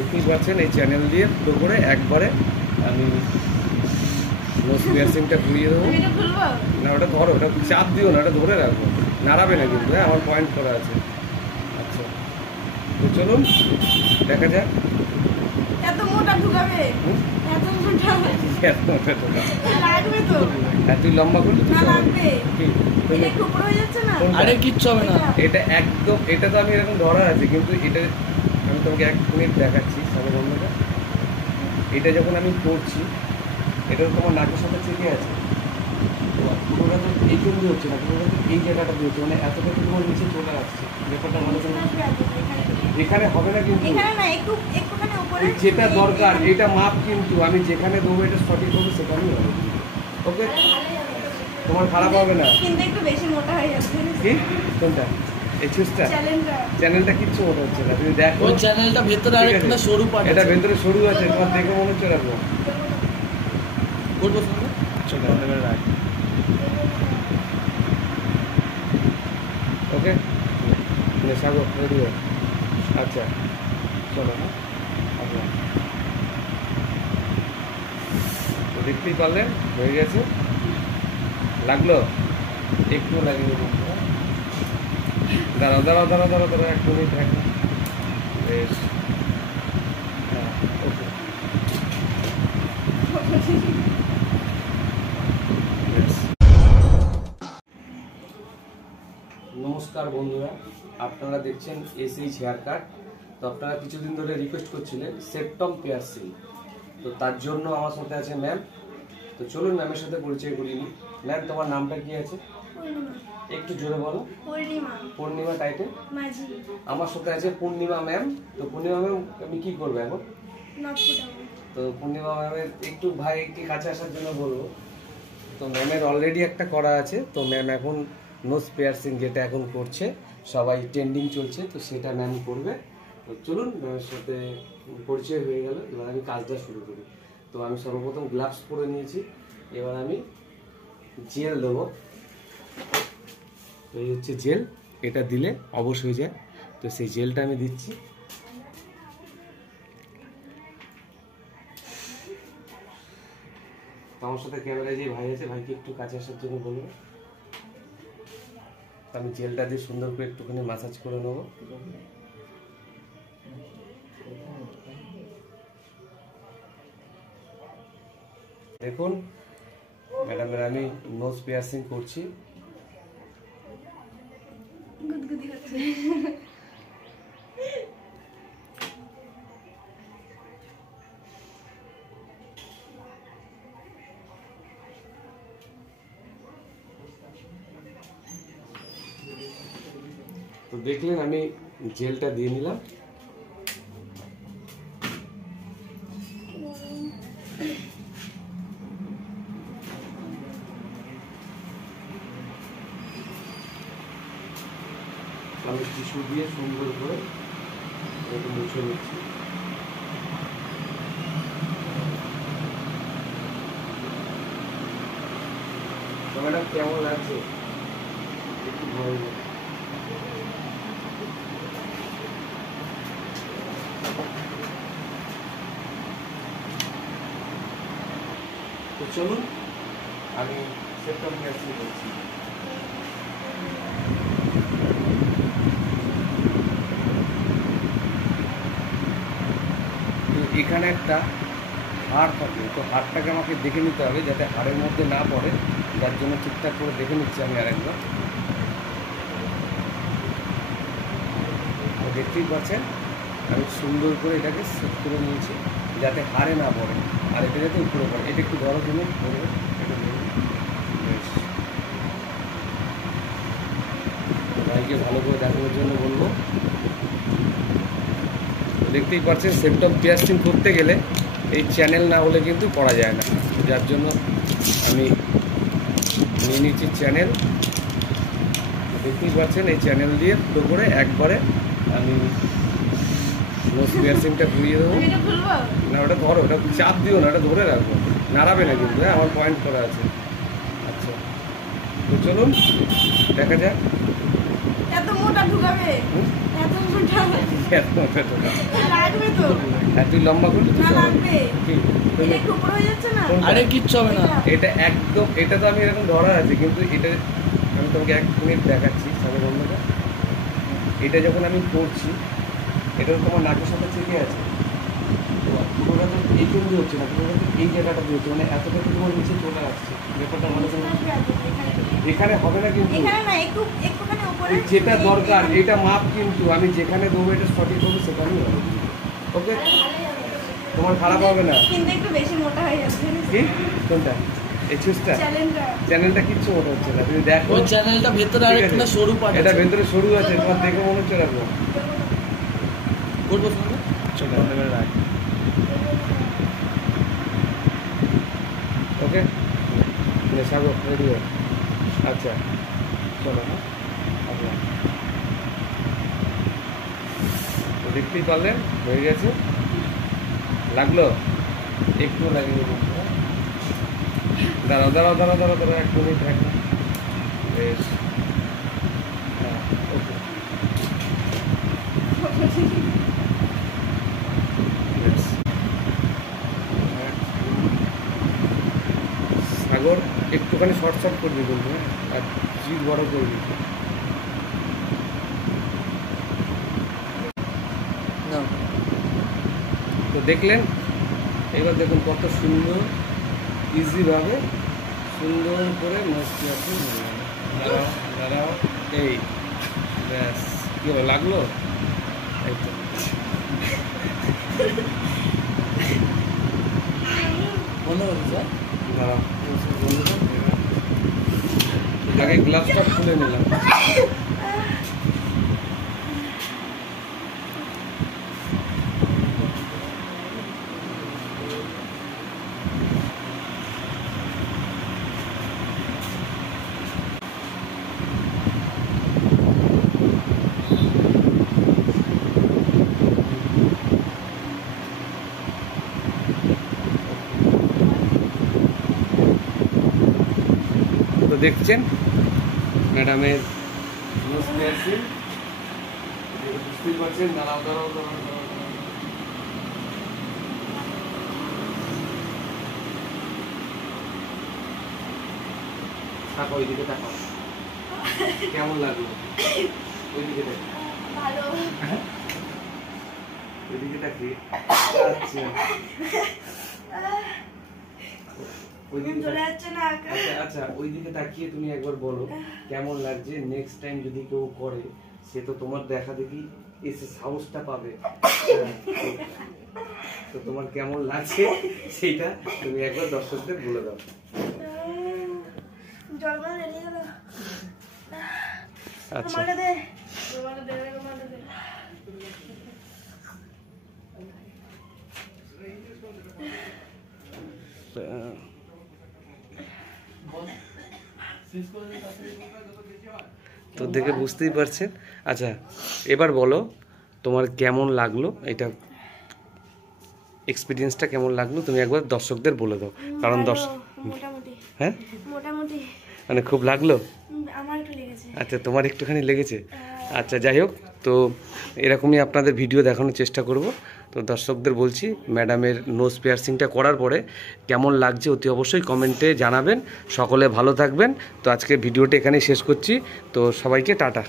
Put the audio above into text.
দেখতেই পাচ্ছেন এই চ্যানেল দিয়ে ফুটো করে একবারে আমি নোজ পিয়ার্সিংটা ঘুরিয়ে দেবো। না ওটা ধরো, ওটা চাপ দিও না, ওটা ধরে রাখবো, নাড়াবে না কিন্তু। হ্যাঁ আমার পয়েন্ট করা আছে। আচ্ছা তো চলুন দেখা যাক। এত মোটা ঢুকাবে? এত মোটা লাগবে তো? তুই লম্বা করলি তো লাগবে। এটা টুকরো হয়ে যাচ্ছে না? আরে কিচ্ছু হবে না। এটা একদম, এটা তো আমি এরকম ধরা আছে, কিন্তু এটা আমি তোমাকে 1 মিনিট দেখাচ্ছি সামনে বন্ধুটা। এটা যখন আমি করছি, এটা তো তোমার নাকের সাথে চেপে আছে, পুরোটা তো এইটুকু হচ্ছে না, পুরোটা তো এই জায়গাটা দিয়ে হচ্ছে, মানে এতটা তো তোমার নিচে চলে আসছে। ব্যাপারটা ভালো করে এখানে হবে না, কিন্তু যেটা দরকার এটা মাপ, কিন্তু আমি যেখানে দেবো এটা সঠিক হবে, সেখানেই হবে। ওকে, তোমার খারাপ হবে না। কিন্তু একটু বেশি মোটা হয়ে যাচ্ছে। কি কোনটা? এই চুজটা? চ্যানেলটা কিচ্ছু মোটা হচ্ছে না, তুমি দেখো। ওই চ্যানেলটা ভেতরে আরেকটা সরু পাট, এটা ভেতরে সরু আছে, তোমার দেখে মনে হচ্ছে রাখবো। করবো শুনলে চলো এবার রাখ। ওকে সাগর রেডি হয়ে। আচ্ছা চলো। হ্যাঁ আচ্ছা, তো দেখতেই পারলেন হয়ে গেছে। লাগলো একটু লাগিয়ে দেবো। দাঁড়াও দাঁড়াও দাঁড়াও দাঁড়াও দাঁড়াও, 1 মিনিট রাখো। বেশ, হ্যাঁ ওকে। নমস্কার বন্ধুরা, আপনারা দেখছেন SH হেয়ার কাট। তো আপনারা কিছুদিন ধরে রিকোয়েস্ট করছিলেন সেপ্টম পিয়ার্সিং, তো তার জন্য আমার সাথে আছে ম্যাম। তো চলুন ম্যামের সাথে পরিচয় করিনি। ম্যাম তোমার নামটা কি আছে? একটু জোরে বলো। পূর্ণিমা টাইটেল? আমার সাথে আছে পূর্ণিমা ম্যাম। তো পূর্ণিমা ম্যাম আমি কি করবো এখন? তো পূর্ণিমা ম্যামের একটু ভাইকে কাছে আসার জন্য বলবো। তো ম্যামের অলরেডি একটা করা আছে, তো ম্যাম এখন নোজ পিয়ার্সিং যেটা এখন করছে, সবাই ট্রেন্ডিং চলছে, তো সেটা ম্যাম করবে। তো চলুন ম্যামের সাথে পরিচয় হয়ে গেল, এবার আমি কাজটা শুরু করি। তো আমি সর্বপ্রথম গ্লাভস পরে নিয়েছি, এবার আমি জেল দেবো। এই হচ্ছে জেল, এটা দিলে অবশ হয়ে যায়, তো সেই জেলটা আমি দিচ্ছি। আমার সাথে ক্যামেরায় যে ভাই আছে, ভাইকে একটু কাছে আসার জন্য বলবো। আমি জেলটা দিয়ে সুন্দর করে একটুখানি ম্যাসাজ করে নেবো। দেখুন ম্যাডামের আমি নোজ পিয়ার্সিং করছি। তো দেখলেন আমি জেলটা দিয়ে নিলাম। আমি টিস্যু দিয়ে সুন্দর করে একটু মুছে নিচ্ছি। তো ম্যাডাম কেমন লাগছে? একটু ভয় তো চলুন আমি সেপ্টম পিয়ার্সিং করছি। এখানে একটা হাড় থাকে, তো হাড়টাকে আমাকে দেখে নিতে হবে যাতে হাড়ের মধ্যে না পড়ে, যার জন্য ঠিকঠাক করে দেখে নিচ্ছি আমি আরেকবার। দেখতেই পাচ্ছেন আমি সুন্দর করে এটাকে সেট করে নিয়েছি যাতে হাড়ে না পড়ে, আর এটা যাতে উপরে পড়ে। এটা একটু বড় জন্য পড়বে, এটা বেশ ভাইকে ভালো করে দেখানোর জন্য বলবো। দেখতেই পাচ্ছেন সেপ্টম পিয়ার্সিং করতে গেলে এই চ্যানেল না হলে কিন্তু করা যায় না, যার জন্য আমি নিয়ে নিচ্ছি চ্যানেল। দেখতেই পাচ্ছেন এই চ্যানেল দিয়ে ফুটো করে একবারে আমি নোজ পিয়ার্সিংটা ঘুরিয়ে দেবো। না ওটা ধরো, ওটা চাপ দিও না, ওটা ধরে রাখবো, নাড়াবে না কিন্তু। হ্যাঁ আমার পয়েন্ট করা আছে। আচ্ছা তো চলুন দেখা যাক। এত মোটা মোটা ঢুকাবে এত মোটা লাগবে তো তুই লম্বা করলি না লাগবে কি এটা একটু উপরে হয়ে যাচ্ছে না আরে কিচ্ছু হবে না। এটা একদম, এটা তো আমি এরকম ধরা আছে, কিন্তু এটা আমি তোমাকে 1 মিনিট দেখাচ্ছি সামনে বন্ধুটা। এটা যখন আমি করছি, এটা তো তোমার নাকের সাথে চেপে আছে, তো পুরোটা তো এই কেন্দ্রে হচ্ছে না, পুরোটা তো এই জায়গাটা দিয়ে হচ্ছে, মানে এতটা তো তোমার নিচে চলে আসছে। ব্যাপারটা ভালো করে এখানে হবে না, কিন্তু এখানে না একটু একটুখানি উপরে যেটা দরকার এটা মাপ, কিন্তু আমি যেখানে দেবো এটা সঠিক হবে, সেখানেই হবে। ওকে, তোমার খারাপ হবে না। কিন্তু একটু বেশি মোটা হয়ে যাচ্ছে কি কোনটা? এই চুজটা, চ্যানেলটা কিচ্ছু মনে হচ্ছে না, তুমি দেখো। ওই চ্যানেলটা ভেতরে আরেকটা সরু পাট এটা আছে। ভেতরে সরু আছে, তোমার দেখে মনে হচ্ছে রাখবো। করবো শুনবে? চলো বন্ধ করে রাখ। ওকে, সাগর রেডি হয়ে। আচ্ছা চলো, হ্যাঁ আসলাম। তো দেখতেই পারলেন হয়ে গেছে। লাগলো একটু লাগিয়ে দেবো। দাঁড়াও দাঁড়াও দাঁড়াও দাঁড়াও দাঁড়াও, 1 মিনিট রাখো। বেশ, হ্যাঁ ওকে। সাগর একটুখানি শর্ট শর্ট করবি কিন্তু, হ্যাঁ, আর জিভ বড় করবি। না তো দেখলেন, এবার দেখুন কত সুন্দর ইজিভাবে সুন্দর করে মস্তি আছে। দাঁড়াও দাঁড়াও, এই ব্যাস, কি হলো, লাগলো? এই তো মনে হচ্ছে দাঁড়াও, আগে গ্লাভসটা খুলে নিলাম। তো দেখছেন ম্যাডামের নোজ পিয়ার্সিং, বুঝতেই পারছেন। দাঁড়াও দাঁড়াও দাঁড়াও দাঁড়াও, তাকাও ওইদিকে, তাকাও কেমন লাগলো? ওইদিকে দেখো, ভালো ওইদিকে তাকিয়ে। আচ্ছা ওইদিকে চলে যাচ্ছে না আচ্ছা আচ্ছা, ওইদিকে তাকিয়ে তুমি একবার বলো কেমন লাগছে। নেক্সট টাইম যদি কেউ করে, সে তো তোমার দেখা দেখি এসে সাহসটা পাবে। তো তোমার কেমন লাগছে সেইটা তুমি একবার দর্শকদের বলে দাও। জলগুলো রেডি গেল। আচ্ছা রুমালটা দে, রুমালটা দে, রুমালটা দে। তো দেখে বুঝতেই পারছেন। আচ্ছা এবার বলো তোমার কেমন লাগলো, এটা এক্সপিরিয়েন্সটা কেমন লাগলো তুমি একবার দর্শকদের বলে দাও, কারণ দর্শক। মোটামুটি হ্যাঁ মোটামুটি মানে খুব লাগলো। আমার একটু লেগেছে। আচ্ছা তোমার একটুখানি লেগেছে। আচ্ছা যাই হোক, তো এরকমই আপনাদের ভিডিও দেখানোর চেষ্টা করব। তো দর্শকদের বলছি, ম্যাডামের নোজ পিয়ার্সিংটা করার পরে কেমন লাগছে অতি অবশ্যই কমেন্টে জানাবেন। সকলে ভালো থাকবেন। তো আজকে ভিডিওটা এখানেই শেষ করছি। তো সবাইকে টাটা।